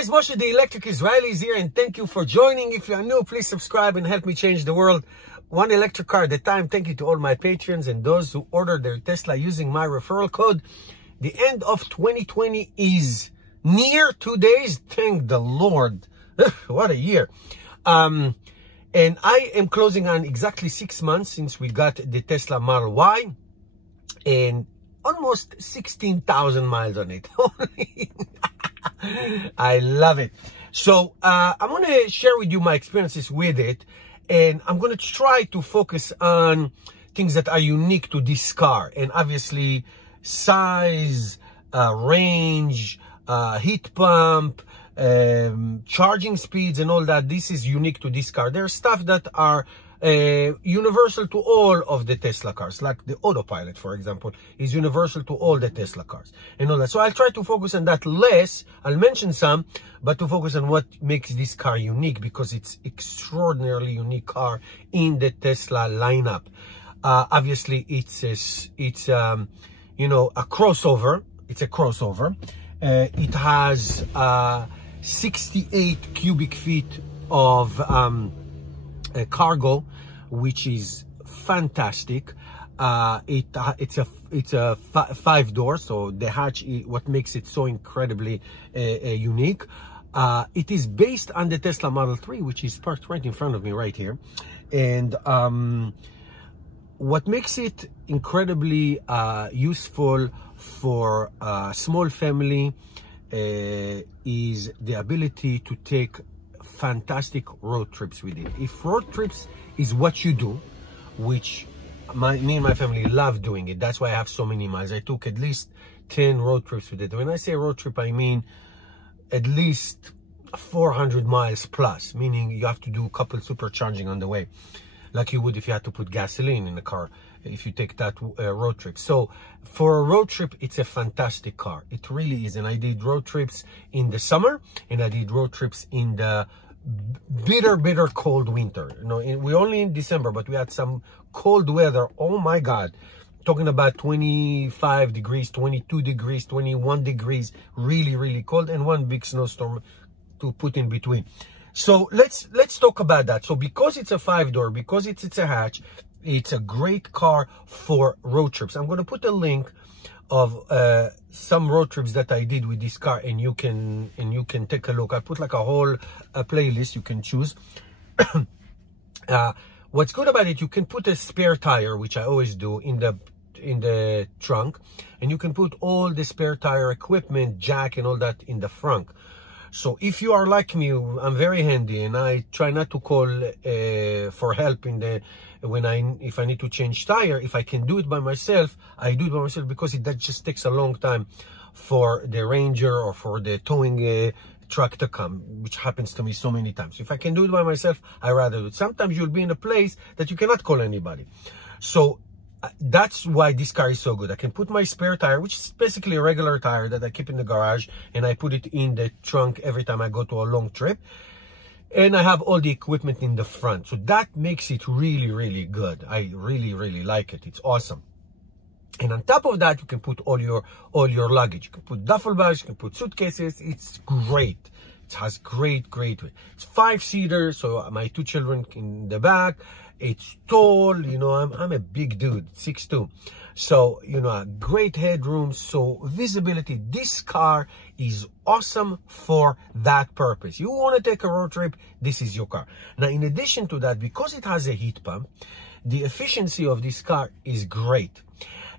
guys, Moshe the Electric Israeli is here, and thank you for joining. If you are new, please subscribe and help me change the world one electric car at a time. Thank you to all my patrons and those who ordered their Tesla using my referral code. The end of 2020 is near, 2 days. Thank the Lord. What a year. And I am closing on exactly 6 months since we got the Tesla Model Y, and almost 16,000 miles on it. I love it. So I'm going to share with you my experiences with it, and I'm going to try to focus on things that are unique to this car, and obviously size, range, heat pump, charging speeds and all that. This is unique to this car. There's stuff that are universal to all of the Tesla cars, like the autopilot, for example, is universal to all the Tesla cars and all that. So I'll try to focus on that less. I'll mention some, but to focus on what makes this car unique, because it's extraordinarily unique car in the Tesla lineup. Obviously, it's you know, a crossover. It's a crossover. It has 68 cubic feet of cargo, which is fantastic. It's a 5-door, so the hatch is what makes it so incredibly unique. It is based on the Tesla Model 3, which is parked right in front of me right here. And what makes it incredibly useful for a small family is the ability to take fantastic road trips with it. If road trips is what you do, which me and my family love doing it, that's why I have so many miles. I took at least 10 road trips with it. When I say road trip, I mean at least 400 miles plus, meaning you have to do a couple supercharging on the way, like you would if you had to put gasoline in the car, if you take that road trip. So for a road trip, it's a fantastic car. It really is. And I did road trips in the summer, and I did road trips in the bitter cold winter. You know, we're only in December, but we had some cold weather. Oh my God, talking about 25 degrees, 22 degrees, 21 degrees, really cold, and one big snowstorm to put in between. So let's talk about that. So because it's a 5-door, because it's a hatch, it's a great car for road trips. I'm going to put a link of some road trips that I did with this car, and you can take a look. I put like a whole playlist you can choose. What's good about it, you can put a spare tire, which I always do, in the trunk, and you can put all the spare tire equipment, jack and all that in the front. So if you are like me, I'm very handy, and I try not to call for help if I need to change tire. If I can do it by myself, I do it by myself, because that just takes a long time for the Ranger or for the towing truck to come, which happens to me so many times. If I can do it by myself, I rather do it. Sometimes you'll be in a place that you cannot call anybody. So that's why this car is so good. I can put my spare tire, which is basically a regular tire that I keep in the garage, and I put it in the trunk every time I go to a long trip. And I have all the equipment in the front. So that makes it really good. I really like it. It's awesome. And on top of that, you can put all your luggage. You can put duffel bags, you can put suitcases. It's great. It has great weight. It's 5-seater, so my 2 children in the back. It's tall, you know, I'm a big dude, 6'2". So, you know, great headroom, so visibility. This car is awesome for that purpose. You want to take a road trip, this is your car. Now, in addition to that, because it has a heat pump, the efficiency of this car is great.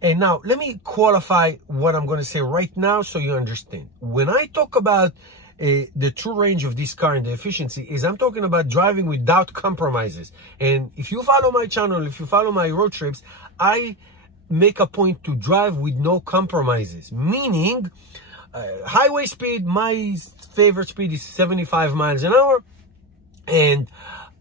And now, let me qualify what I'm going to say right now so you understand. When I talk about the true range of this car and the efficiency, is I'm talking about driving without compromises. And if you follow my channel, if you follow my road trips, I make a point to drive with no compromises, meaning highway speed, my favorite speed is 75 miles an hour, and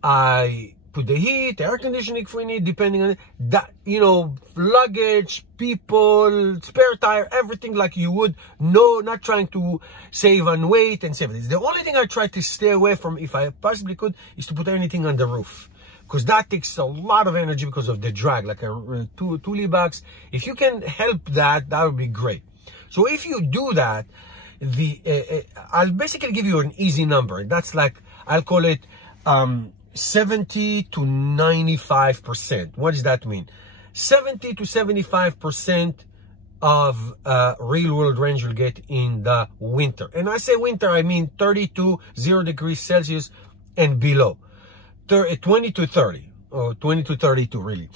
I put the heat, air conditioning if we need, depending on that, you know, luggage, people, spare tire, everything like you would. No, not trying to save on weight and save this. The only thing I try to stay away from, if I possibly could, is to put anything on the roof, because that takes a lot of energy because of the drag, like a two box. If you can help that, that would be great. So if you do that, I'll basically give you an easy number. That's like, I'll call it 70 to 95%. What does that mean? 70 to 75% of real world range you'll get in the winter. And I say winter, I mean 32 0 degrees Celsius and below. 20 to 30 or 20 to 32 really.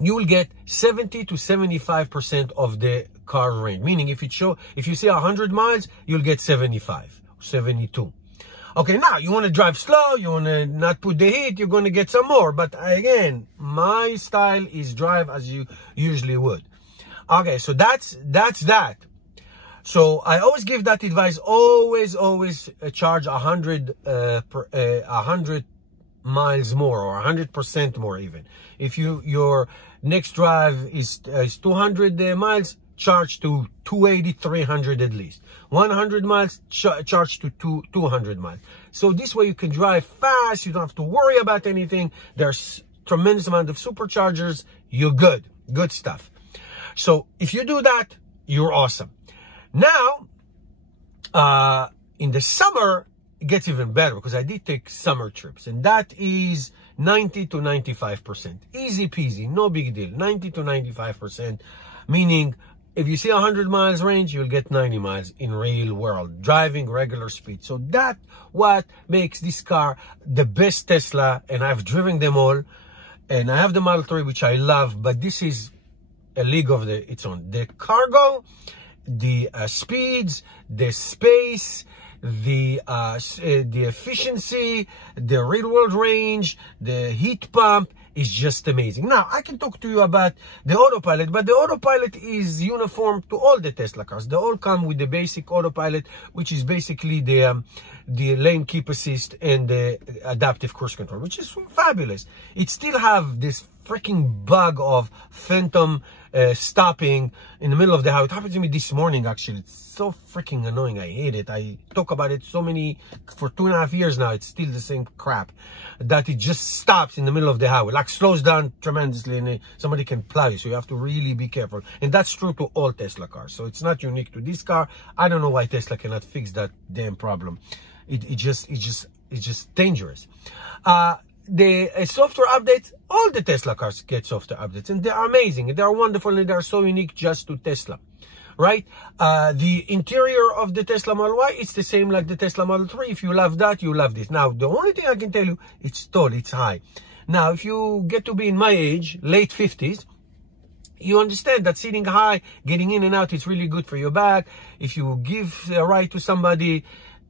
You will get 70 to 75% of the car range. Meaning if you say 100 miles, you'll get 75, 72. Okay, now you want to drive slow, you want to not put the heat, you're going to get some more. But again, my style is drive as you usually would. Okay, so that's that. So I always give that advice. Always charge 100 miles more, or 100% more even. If your next drive is 200 miles, charge to 280, 300 at least. 100 miles, charge to 200 miles. So this way you can drive fast. You don't have to worry about anything. There's tremendous amount of superchargers. You're good. Good stuff. So if you do that, you're awesome. Now, in the summer, it gets even better because I did take summer trips, and that is 90 to 95%. Easy peasy, no big deal. 90 to 95%, meaning if you see 100 miles range, you'll get 90 miles in real world, driving regular speed. So that's what makes this car the best Tesla, and I've driven them all. And I have the Model 3, which I love, but this is a league of its own. The cargo, the speeds, the space, the efficiency, the real world range, the heat pump is just amazing. Now, I can talk to you about the autopilot, but the autopilot is uniform to all the Tesla cars. They all come with the basic autopilot, which is basically the lane keep assist and the adaptive cruise control, which is fabulous. It still have this freaking bug of phantom stopping in the middle of the highway. It happened to me this morning, actually. It's so freaking annoying. I hate it. I talk about it for 2.5 years now. It's still the same crap, that it just stops in the middle of the highway, like slows down tremendously, and somebody can plow you. So you have to really be careful. And that's true to all Tesla cars. So it's not unique to this car. I don't know why Tesla cannot fix that damn problem. It's just dangerous. The software updates, all the Tesla cars get software updates, and they're amazing. They're wonderful, and they're so unique just to Tesla, right? The interior of the Tesla Model Y, it's the same like the Tesla Model 3. If you love that, you love this. Now, the only thing I can tell you, it's tall, it's high. Now, if you get to be in my age, late 50s, you understand that sitting high, getting in and out, it's really good for your back. If you give a ride to somebody,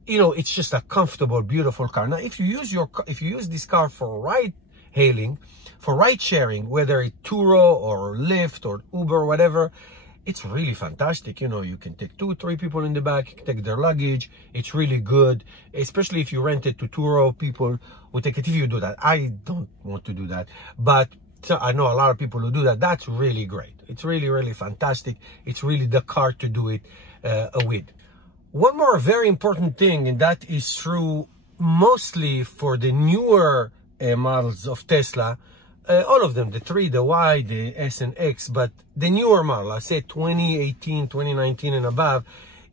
you know, it's just a comfortable, beautiful car. Now, if you use this car for ride hailing, for ride sharing, whether it's Turo or Lyft or Uber or whatever, it's really fantastic. You know, you can take 2-3 people in the back, you can take their luggage. It's really good, especially if you rent it to Turo. People will take it if you do that. I don't want to do that, but I know a lot of people who do that. That's really great. It's really, really fantastic. It's really the car to do it with. One more very important thing, and that is true mostly for the newer models of Tesla, all of them, the 3, the Y, the S and X, but the newer model, I say 2018, 2019 and above,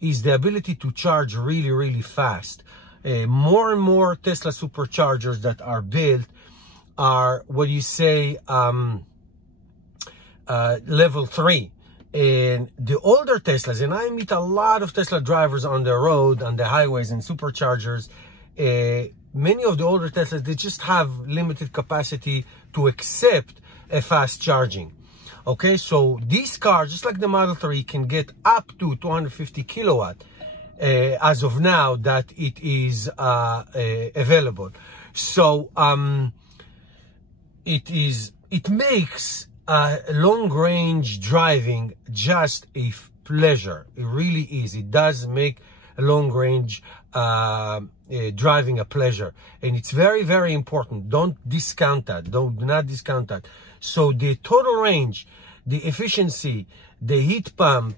is the ability to charge really, really fast. More and more Tesla superchargers that are built are what you say level 3. And the older Teslas, and I meet a lot of Tesla drivers on the road, on the highways and superchargers, many of the older Teslas, they just have limited capacity to accept a fast charging. Okay, so these cars, just like the Model 3, can get up to 250 kilowatt as of now that it is available. So it makes long-range driving just a pleasure. It really is. It does make long-range driving a pleasure, and it's very, very important. Don't discount that. Do not discount that. So the total range, the efficiency, the heat pump,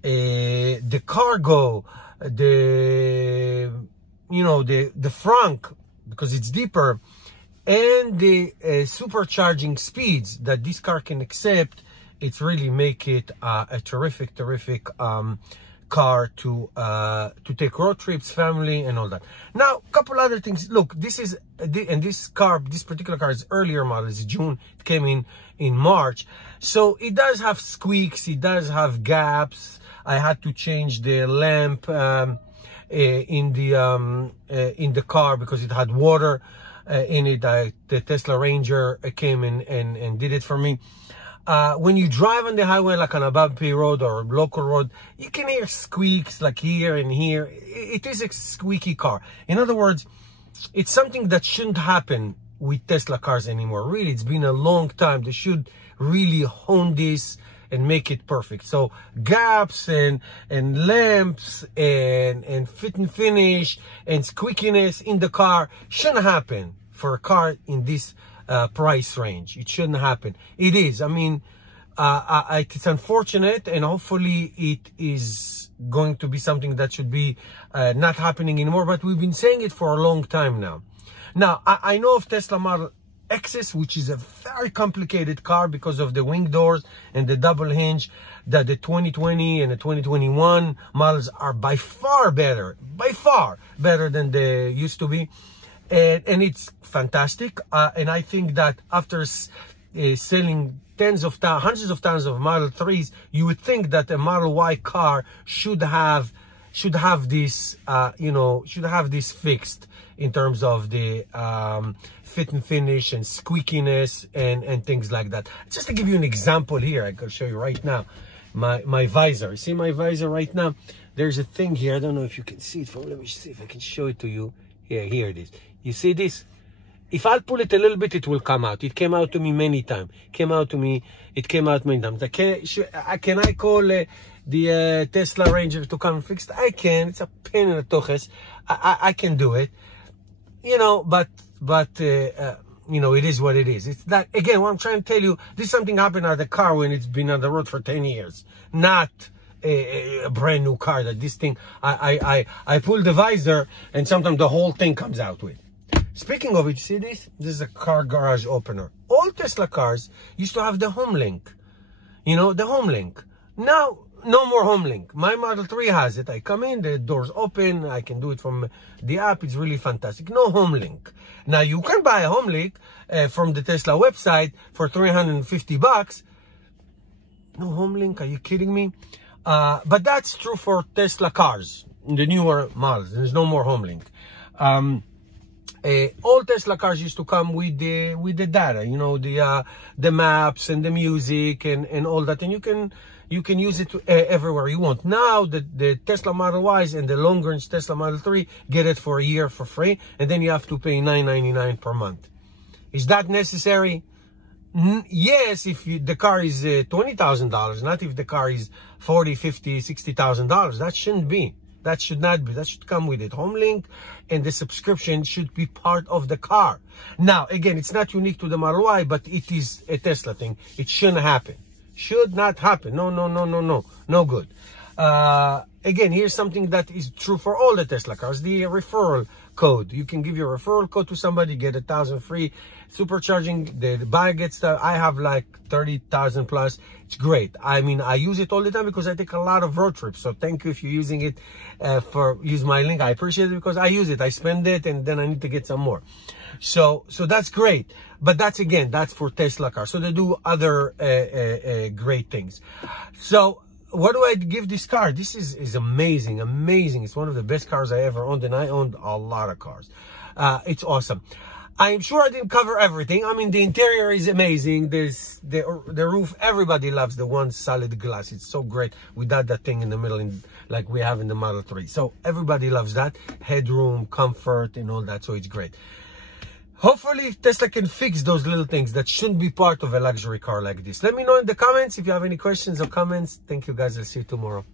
the cargo, the frunk, because it's deeper, and the supercharging speeds that this car can accept, it's really make it a terrific car to take road trips, family, and all that. Now, a couple other things. Look, this particular car is earlier model. It's June. It came in March, so it does have squeaks. It does have gaps. I had to change the lamp in the car because it had water in it. The Tesla Ranger came and did it for me. When you drive on the highway, like on a bumpy road or local road, you can hear squeaks like here and here. It is a squeaky car. In other words, it's something that shouldn't happen with Tesla cars anymore. Really, it's been a long time. They should really hone this and make it perfect. So gaps and lamps and fit and finish and squeakiness in the car shouldn't happen for a car in this price range. It shouldn't happen. It is. I mean, it's unfortunate, and hopefully it is going to be something that should be not happening anymore, but we've been saying it for a long time now. Now, I know of Tesla Model X's, which is a very complicated car because of the wing doors and the double hinge, that the 2020 and the 2021 models are by far better than they used to be. And it's fantastic. And I think that after selling hundreds of thousands of Model 3s, you would think that a Model Y car should have this, should have this fixed in terms of the fit and finish and squeakiness and things like that. Just to give you an example here, I can show you right now my visor. See my visor right now? There's a thing here. I don't know if you can see it. Let me see if I can show it to you. Here it is. You see this? If I pull it a little bit, it will come out. It came out to me many times. It came out many times. Can I call the Tesla Ranger to come fix it? I can. It's a pain in the toches. I can do it. But it is what it is. It's that, again, what I'm trying to tell you, this something happened at the car when it's been on the road for 10 years. Not a brand new car that this thing, I pull the visor and sometimes the whole thing comes out with. Speaking of it, you see this? This is a car garage opener. All Tesla cars used to have the home link. The home link. Now, no more home link. My Model 3 has it. I come in, the doors open. I can do it from the app. It's really fantastic. No home link. Now, you can buy a home link from the Tesla website for $350. No home link? Are you kidding me? But that's true for Tesla cars, the newer models. There's no more home link. All Tesla cars used to come with the data, the maps and the music and all that, and you can use it everywhere you want. Now the Tesla Model Ys and the long range Tesla Model 3 get it for a year for free, and then you have to pay $9.99 per month. Is that necessary? Yes, if the car is $20,000, not if the car is $40,000, $50,000, $60,000. That shouldn't be. That should not be. That should come with it. Home link and the subscription should be part of the car. Now, again, it's not unique to the Model Y, but it is a Tesla thing. It shouldn't happen. Should not happen. No good. Again, here's something that is true for all the Tesla cars. The referral code. You can give your referral code to somebody, get 1,000 free supercharging. The buyer gets that. I have like 30,000 plus. It's great. I mean, I use it all the time because I take a lot of road trips. So thank you if you're using it use my link. I appreciate it because I use it. I spend it and then I need to get some more. So that's great. But that's for Tesla cars. So they do other great things. So what do I give this car? This is amazing. It's one of the best cars I ever owned, and I owned a lot of cars. It's awesome. I'm sure I didn't cover everything. I mean, the interior is amazing. There's the roof. Everybody loves the one solid glass. It's so great without that thing in the middle, like we have in the Model 3. So everybody loves that. Headroom, comfort, and all that. So it's great. Hopefully, Tesla can fix those little things that shouldn't be part of a luxury car like this. Let me know in the comments if you have any questions or comments. Thank you, guys. I'll see you tomorrow.